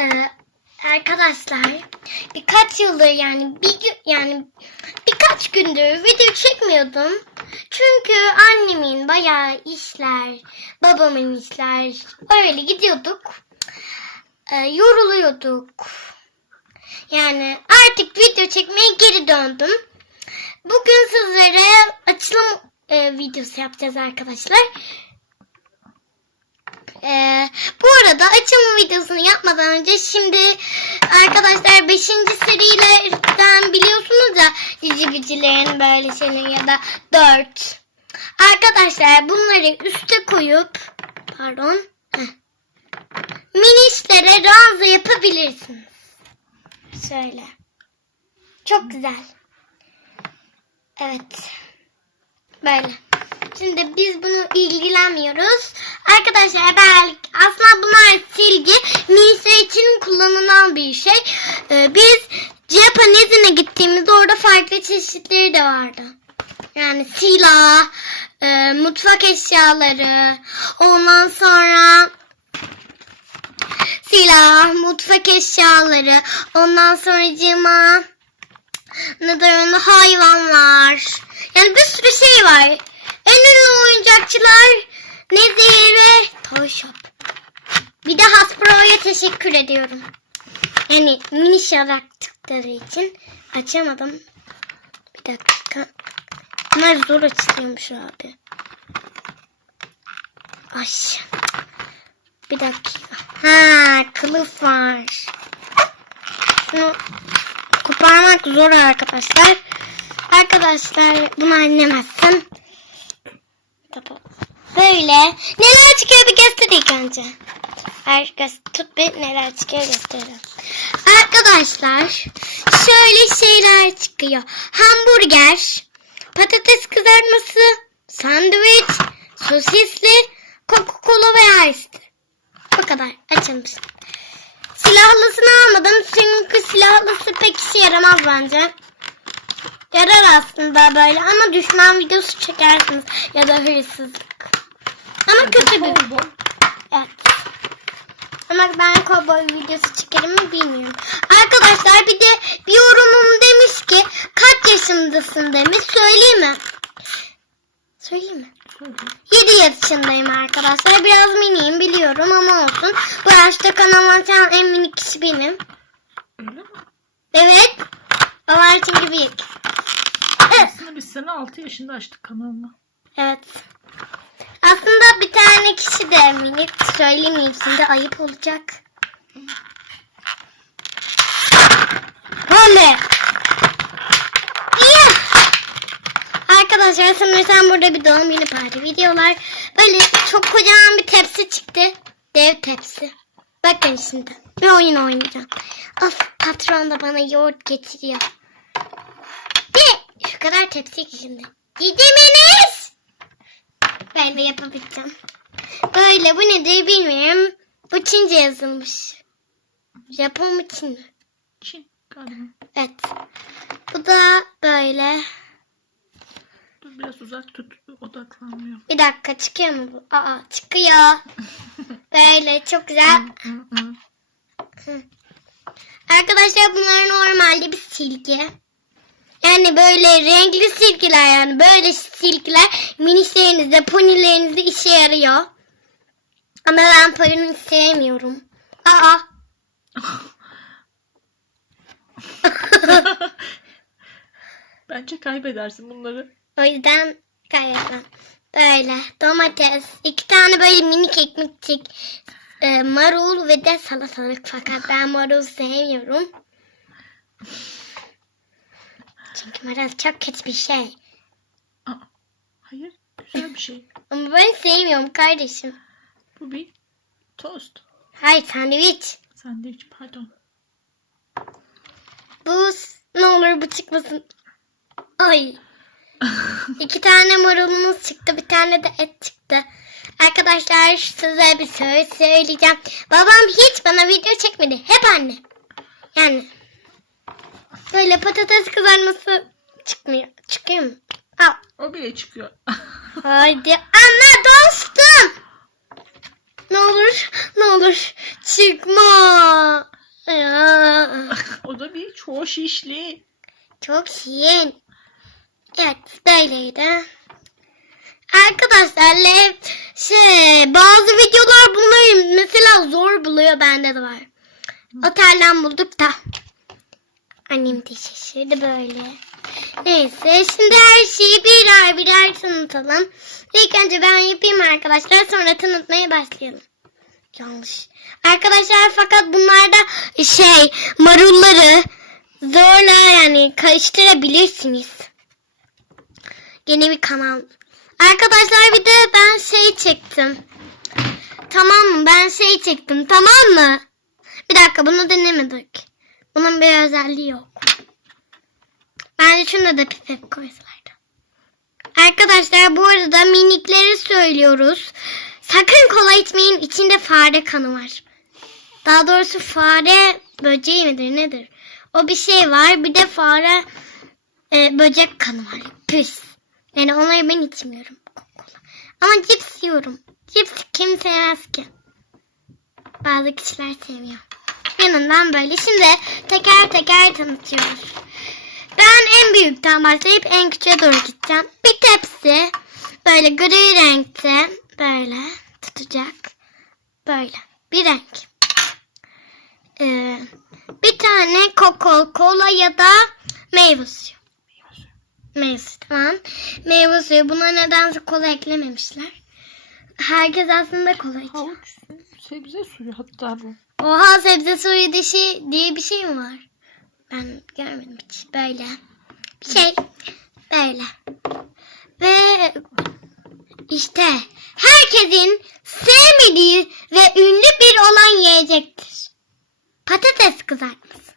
Ee, arkadaşlar birkaç yıldır yani bir yani birkaç gündür video çekmiyordum. Çünkü annemin bayağı işler, babamın işler öyle gidiyorduk. Ee, yoruluyorduk. Yani artık video çekmeye geri döndüm. Bugün sizlere açılım e, videosu yapacağız arkadaşlar. Ee, bu arada açılım videosunu yapmadan önce şimdi arkadaşlar 5. serilerden biliyorsunuz ya cici böyle şeyleri ya da 4. Arkadaşlar bunları üste koyup pardon minişlere ranza yapabilirsiniz. Şöyle. Çok güzel. Evet. Böyle. Şimdi biz bunu ilgilenmiyoruz. Arkadaşlar ben aslında bunlar silgi minişler için kullanılan bir şey. Ee, biz Japanese'ine gittiğimizde orada farklı çeşitleri de vardı. Yani silah, e, mutfak eşyaları, ondan sonra silah, mutfak eşyaları, ondan sonra cima, nedir onu hayvanlar. Yani bir sürü şey var. En ünlü oyuncakçılar Nezih ve Toy Shop. Bir de Hasbro'ya teşekkür ediyorum. Yani miniş yarattıkları için açamadım. Bir dakika. Bunlar zor açılıyormuş abi. Ay. Bir dakika. Ha, kılıf var. Şunu koparmak zor arkadaşlar. Arkadaşlar bunu anlamazsın. Tamam. Böyle. Neler çıkıyor bir göster önce. Herkes tut bir neler çıkıyor gösterelim. Arkadaşlar şöyle şeyler çıkıyor. Hamburger, patates kızartması, sandviç, sosisli, Coca-Cola ve ice. Bu kadar. Açılmış. Silahlısını almadım çünkü silahlısı pek işe yaramaz bence. Yarar aslında böyle ama düşman videosu çekersiniz ya da hırsızlık. Ama kötü bir Evet. Ama ben kovboy videosu çekerim mi bilmiyorum. Arkadaşlar bir de bir yorumum demiş ki kaç yaşındasın demiş. Söyleyeyim mi? Söyleyeyim mi? 7 yaşındayım arkadaşlar. Biraz miniyim biliyorum ama olsun. Bu yaşta kanal açan en minik kişi benim. Evet. Babalar çünkü büyük. Evet. Biz sene 6 yaşında açtık kanalını. Evet. Aslında bir tane kişi de minik söylemeyeyim şimdi ayıp olacak. Böyle. İyi. Arkadaşlar sanırsam burada bir doğum günü parti videolar. Böyle çok kocaman bir tepsi çıktı. Dev tepsi. Bakın şimdi. Bir oyun oynayacağım. Of patron da bana yoğurt getiriyor. Bir şu kadar tepsi şimdi. Gidemeniz. Ben de yapabileceğim. Böyle bu nedir bilmiyorum. Bu Çince yazılmış. Japon mu Çin mi? Çin galiba. Evet. Bu da böyle. Dur biraz uzak tut. Odaklanmıyor. Bir dakika çıkıyor mu bu? Aa çıkıyor. Böyle çok güzel. Arkadaşlar bunlar normalde bir silgi. Yani böyle renkli silgiler yani böyle silgiler minişlerinizde ponilerinizde işe yarıyor. Ama ben pony sevmiyorum. Aa. Bence kaybedersin bunları. O yüzden kaybetmem. Böyle domates, iki tane böyle minik ekmekçik, e, marul ve de salatalık fakat ben marul sevmiyorum. Çünkü marul çok kötü bir şey. Aa, hayır. Güzel bir şey. Ama ben sevmiyorum kardeşim. Bu bir tost. Hayır sandviç. Sandviç pardon. Bu ne olur bu çıkmasın. Ay. İki tane marulumuz çıktı. Bir tane de et çıktı. Arkadaşlar size bir söz söyleyeceğim. Babam hiç bana video çekmedi. Hep anne. Yani böyle patates kızarması çıkmıyor. Çıkıyor mu? Al. o bile çıkıyor. Haydi anne dostum. Ne olur ne olur çıkma. Aa, O da bir çoğu şişli. Çok şirin. Evet böyleydi. Arkadaşlar şey bazı videolar bunları mesela zor buluyor bende de var. Otelden bulduk da. Annem de şaşırdı böyle. Neyse şimdi her şeyi birer birer tanıtalım. İlk önce ben yapayım arkadaşlar sonra tanıtmaya başlayalım. Yanlış. Arkadaşlar fakat bunlarda şey marulları zorla yani karıştırabilirsiniz. Yeni bir kanal. Arkadaşlar bir de ben şey çektim. Tamam mı? Ben şey çektim. Tamam mı? Bir dakika bunu denemedik. Bunun bir özelliği yok. Bence şunu da pipet koysalardı. Arkadaşlar bu arada minikleri söylüyoruz. Sakın kola içmeyin. İçinde fare kanı var. Daha doğrusu fare böceği midir nedir? O bir şey var. Bir de fare e, böcek kanı var. Püs. Yani onları ben içmiyorum. Ama cips yiyorum. Cips kim sevmez ki? Bazı kişiler sevmiyor. Yanından böyle. Şimdi teker teker tanıtıyoruz. Ben en büyükten başlayıp en küçüğe doğru gideceğim. Bir tepsi böyle gri renkte böyle tutacak. Böyle bir renk. Ee, bir tane Coca-Cola ya da meyve suyu. Meyve suyu tamam. Meyve suyu. Buna nedense kola eklememişler. Herkes aslında kola içiyor. Havuç sebze suyu hatta bu. Oha sebze suyu dişi diye bir şey mi var? Ben görmedim hiç. Böyle. Bir şey. Böyle. Ve işte herkesin sevmediği ve ünlü bir olan yiyecektir. Patates kızartması.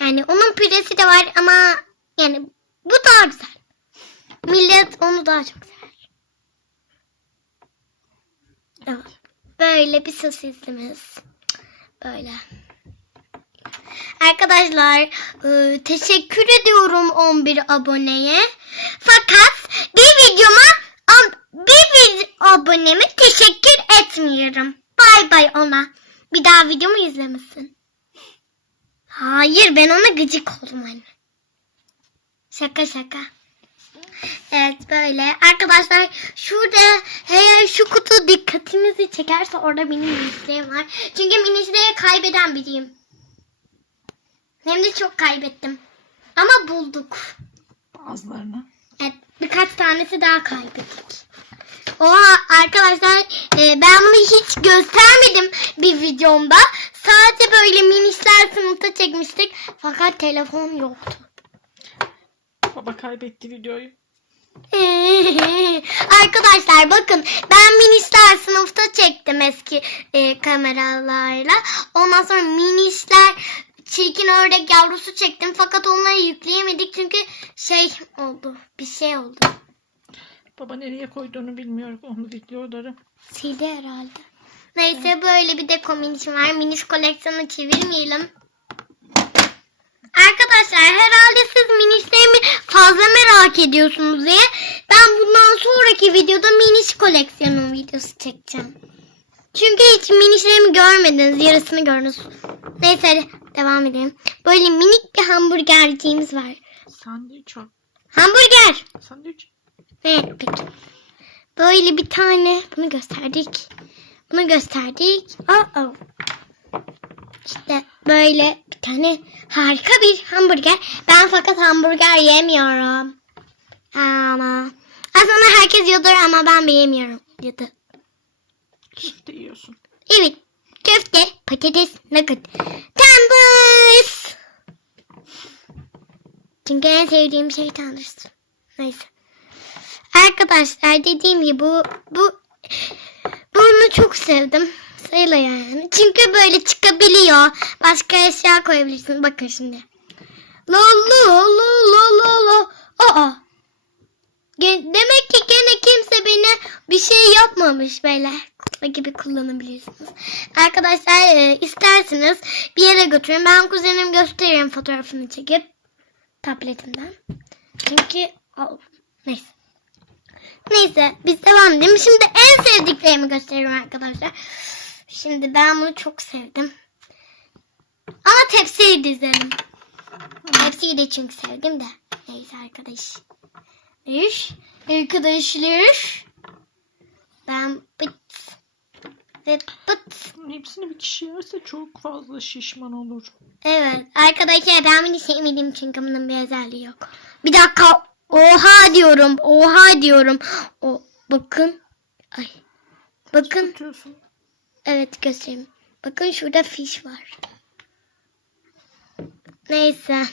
Yani onun püresi de var ama yani bu daha güzel. Millet onu daha çok sever. Evet. Böyle bir sosisimiz. Böyle. Arkadaşlar e, teşekkür ediyorum 11 aboneye. Fakat bir videoma bir vid- aboneme teşekkür etmiyorum. Bay bay ona. Bir daha videomu izlemesin. Hayır ben ona gıcık oldum anne. Şaka şaka. Evet böyle. Arkadaşlar şurada eğer şu kutu dikkatinizi çekerse orada benim minişlerim var. Çünkü minişleri kaybeden biriyim. Hem de çok kaybettim. Ama bulduk. Bazılarını. Evet birkaç tanesi daha kaybettik. Oha arkadaşlar e, ben bunu hiç göstermedim bir videomda. Sadece böyle minişler sınıfta çekmiştik. Fakat telefon yoktu. Baba kaybetti videoyu. Arkadaşlar bakın ben minişler sınıfta çektim eski e, kameralarla. Ondan sonra minişler çirkin ördek yavrusu çektim. Fakat onları yükleyemedik çünkü şey oldu. Bir şey oldu. Baba nereye koyduğunu bilmiyorum onu videoları. Sildi herhalde. Neyse böyle bir deko minişim var. Miniş koleksiyonu çevirmeyelim. Arkadaşlar herhalde siz minişlerimi fazla merak ediyorsunuz diye ben bundan sonraki videoda miniş koleksiyonu videosu çekeceğim. Çünkü hiç minişlerimi görmediniz. Yarısını gördünüz. Neyse devam edelim. Böyle minik bir hamburgerciğimiz var. Sandviç o. Hamburger. Sandviç. Evet peki. Böyle bir tane bunu gösterdik. Bunu gösterdik. Aa, aa. İşte böyle bir tane harika bir hamburger. Ben fakat hamburger yemiyorum. Ama aslında herkes yiyordur ama ben yemiyorum. Yadı. Köfte yiyorsun. Evet. Köfte, patates, nugget. Tembus. Çünkü en sevdiğim şey tanrısı. Neyse. Arkadaşlar dediğim gibi bu, bu bunu çok sevdim. Sayılı yani. Çünkü böyle çıkabiliyor. Başka eşya koyabilirsiniz. Bakın şimdi. La la la la la la. Aa. Demek ki gene kimse beni bir şey yapmamış böyle kukla gibi kullanabilirsiniz. Arkadaşlar e, isterseniz bir yere götürün. Ben kuzenim gösteririm fotoğrafını çekip tabletimden. Çünkü Au, neyse. Neyse biz devam edelim. Şimdi en sevdiklerimi gösteriyorum arkadaşlar. Şimdi ben bunu çok sevdim. Ama tepsiyi dizelim. Tepsiyi de çünkü sevdim de. Neyse arkadaş. İş. Arkadaşlar. Ben bıt. Ve bıt. Hepsini bir kişi yerse çok fazla şişman olur. Evet. Arkadaşlar ben bunu sevmedim çünkü bunun bir özelliği yok. Bir dakika. Oha diyorum. Oha diyorum. O bakın. Ay. Bakın. Tutuyorsun. Evet göstereyim. Bakın şurada fiş var. Neyse.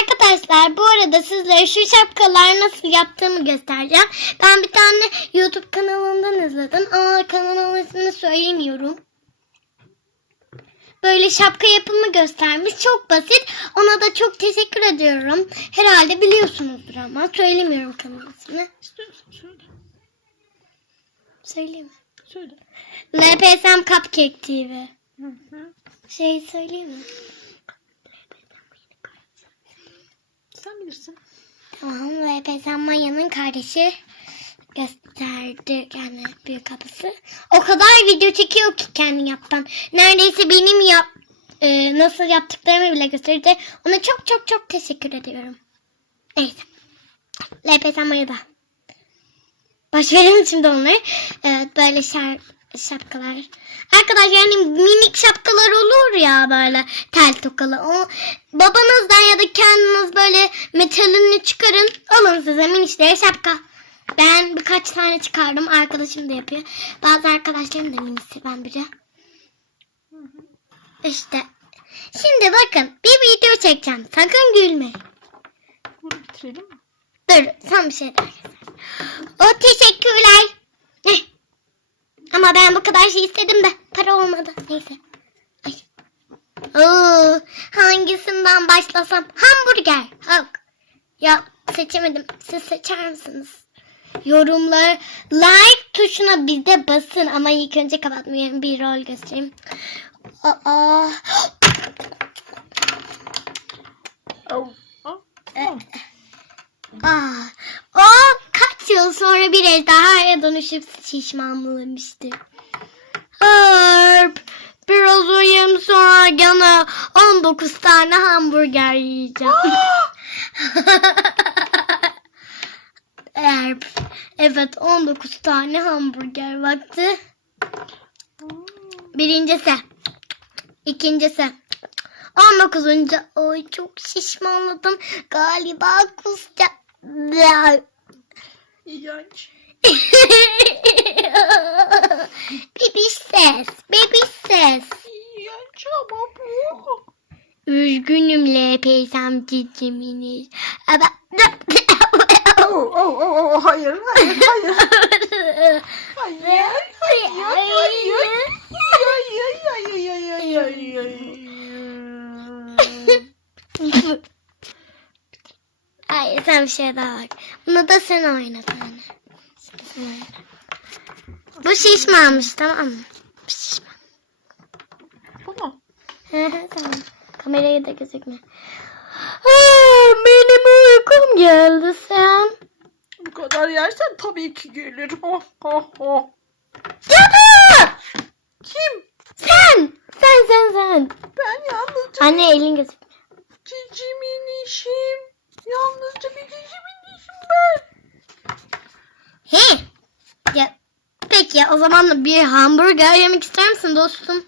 Arkadaşlar bu arada sizlere şu şapkalar nasıl yaptığımı göstereceğim. Ben bir tane YouTube kanalından izledim ama kanalın ismini söylemiyorum. Böyle şapka yapımı göstermiş. Çok basit. Ona da çok teşekkür ediyorum. Herhalde biliyorsunuzdur ama söylemiyorum kanal ismini. Söyle. Söyleyeyim mi? Söyle. LPSM Cupcake TV. Hı hı. Şey söyleyeyim mi? Sen bilirsin. Tamam LPSM Maya'nın kardeşi gösterdi yani büyük kapısı. O kadar video çekiyor ki kendi yaptan. Neredeyse benim yap e, nasıl yaptıklarımı bile gösterdi. Ona çok çok çok teşekkür ediyorum. Neyse. LPSM Maya'da. Verin şimdi onları. Evet böyle şar şapkalar. Arkadaşlar yani minik şapkalar olur ya böyle tel tokalı. O babanızdan ya da kendiniz böyle metalini çıkarın. Alın size minişlere şapka. Ben birkaç tane çıkardım. Arkadaşım da yapıyor. Bazı arkadaşlarım da minisi ben biri. İşte. Şimdi bakın bir video çekeceğim. Sakın gülme. Bunu bitirelim mi? Dur sen bir şey daha. O teşekkürler. Ne? Ama ben bu kadar şey istedim de para olmadı. Neyse. Ay. Oo, hangisinden başlasam? Hamburger. Halk. Ya seçemedim. Siz seçer misiniz? Yorumlar like tuşuna bir de basın ama ilk önce kapatmayayım bir rol göstereyim. Aa, Au. Au. Au. Aa, o kaç yıl sonra bir ejderhaya dönüşüp şişmanlamıştı. Harp. Biraz uyuyayım sonra gene 19 tane hamburger yiyeceğim. Harp. Evet 19 tane hamburger vakti. Birincisi. İkincisi. 19. Oy çok şişmanladım. Galiba kusacağım. İğrenç. bebiş ses. Bebiş ses. İğrenç ama bu. Üzgünüm LPSM ciciminiz. Ama... Oh, oh, oh, oh, hayır, hayır, hayır. Hayır, hayır, hayır, hayır. Hayır, hayır, hayır, hayır, hayır. Hayır sen bir şey daha bak. Bunu da sen oynat anne. Sen oyna. Bu şişmanmış tamam mı? Bu şişman. Bu mu? Tamam. Kameraya da gözükme. Aa, benim uykum geldi sen. Bu kadar yersen tabii ki gelir. Oh, oh, oh. Cadı! Kim? Sen! Sen sen sen. Ben yalnızca Anne elin gözükme. cicimin işim. Yalnızca bir cicimin işim ben. He. Ya, peki o zaman bir hamburger yemek ister misin dostum?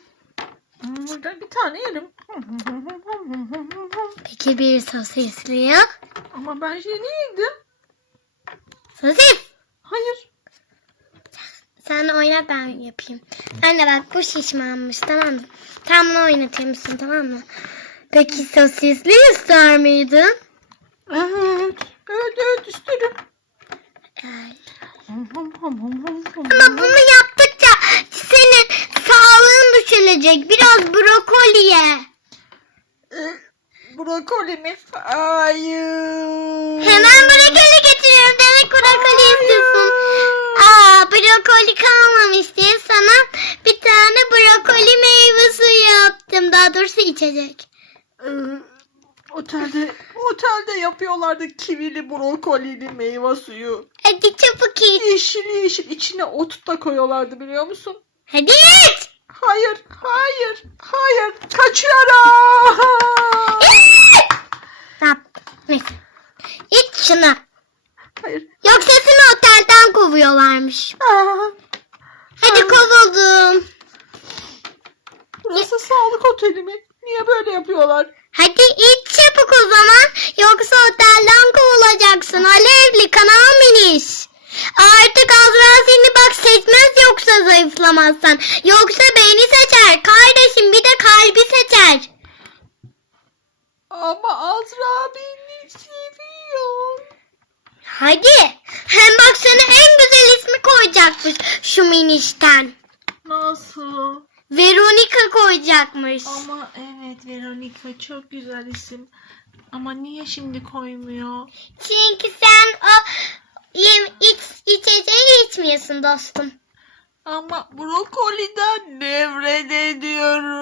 Burada bir tane yerim. Peki bir sosisli ya? Ama ben yeni yedim. Sosis. Hayır. Sen oynat ben yapayım. Anne bak bu şişmanmış tamam mı? Bunu oynatır mısın tamam mı? Peki sosisli ister miydin? Evet. Evet evet isterim. Ay. Ama Ama bunu yaptıkça senin sağlığın düşülecek. Biraz brokoli ye. Ee, brokoli mi? Hayır. Hemen brokoli getiriyorum. Demek brokoli istiyorsun. Aa brokoli kalmamış diye sana bir tane brokoli meyve suyu yaptım. Daha doğrusu içecek. Ee, otelde otelde yapıyorlardı kivili brokolili meyve suyu. Hadi çabuk iç. Yeşil yeşil içine ot da koyuyorlardı biliyor musun? Hadi iç. Hayır, hayır, hayır. Kaç kaçıyorum. Neyse. İç şunu. Hayır. Yoksa seni otelden kovuyorlarmış. Aa, Hadi kovuldum. burası sağlık oteli mi? Niye böyle yapıyorlar? Hadi iç çabuk o zaman. Kovulacaksın. Alevli kanal minis. Artık Azra seni bak seçmez yoksa zayıflamazsan. Yoksa beni seçer. Kardeşim bir de kalbi seçer. Ama Azra beni seviyor. Hadi. Hem bak sana en güzel ismi koyacakmış şu minişten. Nasıl? Veronica koyacakmış. Ama evet Veronica çok güzel isim. Ama niye şimdi koymuyor? Çünkü sen o yem, iç, içeceği içmiyorsun dostum. Ama brokoliden nefret ediyorum.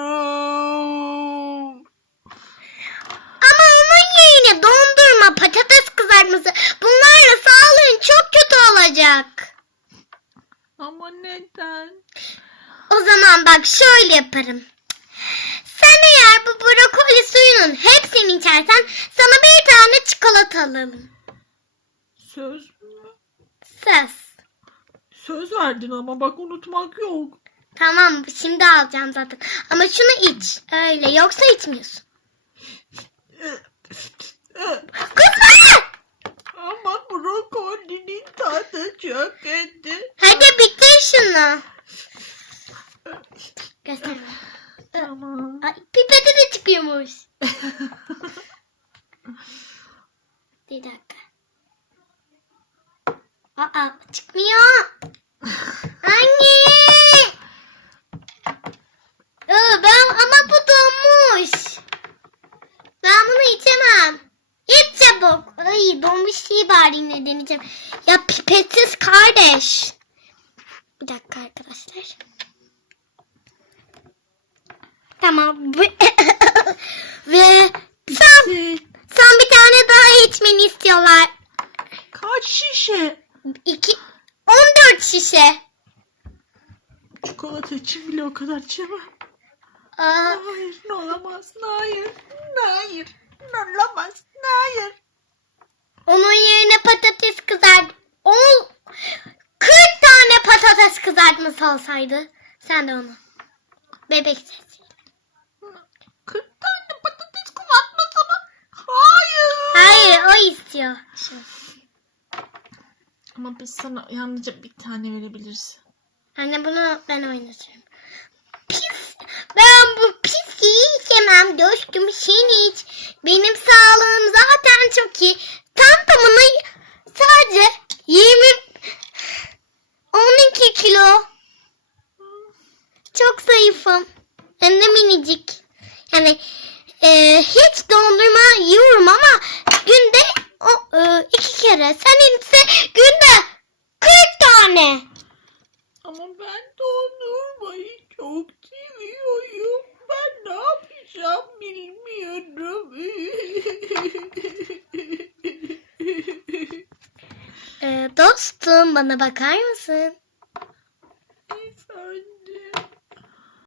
Ama onun yerine dondurma, patates kızartması bunlarla sağlığın çok kötü olacak. Ama neden? O zaman bak şöyle yaparım. Sen eğer bu brokoli suyunun hepsini içersen sana bir tane çikolata alırım. Söz mü? Söz. Söz verdin ama bak unutmak yok. Tamam şimdi alacağım zaten. Ama şunu iç. Öyle yoksa içmiyorsun. Kızma! Ama brokolinin tadı çok kötü. Hadi bitir şunu. Göster. Tamam. Ay, pipeti de çıkıyormuş. Bir dakika. Aa çıkmıyor. Anne. Aa, ben ama bu donmuş. Ben bunu içemem. İç çabuk. Ay donmuş değil bari yine deneyeceğim. Ya pipetsiz kardeş. Bir dakika arkadaşlar. Tamam. Ve son, son bir tane daha içmeni istiyorlar. Kaç şişe? İki, 14 şişe. Çikolata için bile o kadar. Aa, Hayır ne olamaz. Hayır. Hayır. Ne olamaz. Hayır. onun yerine patates kızart. On, 40 tane patates kızartması olsaydı. Sen de onu. Bebek sesi. 40 tane patates kızartması mı? Hayır. Hayır o istiyor. Şu. Ama biz sana yalnızca bir tane verebiliriz. Anne bunu ben oynatırım. Pis. Ben bu içemem dostum. Sen iç. Benim sağlığım zaten çok iyi. Tam tamına sadece 20 12 kilo. Çok zayıfım. Hem de minicik. Yani e, hiç dondurma yiyorum ama günde o, e, iki kere. Sen ise günde 40 tane. Ama ben dondurmayı çok yapacağım bilmiyorum. Ee, dostum bana bakar mısın?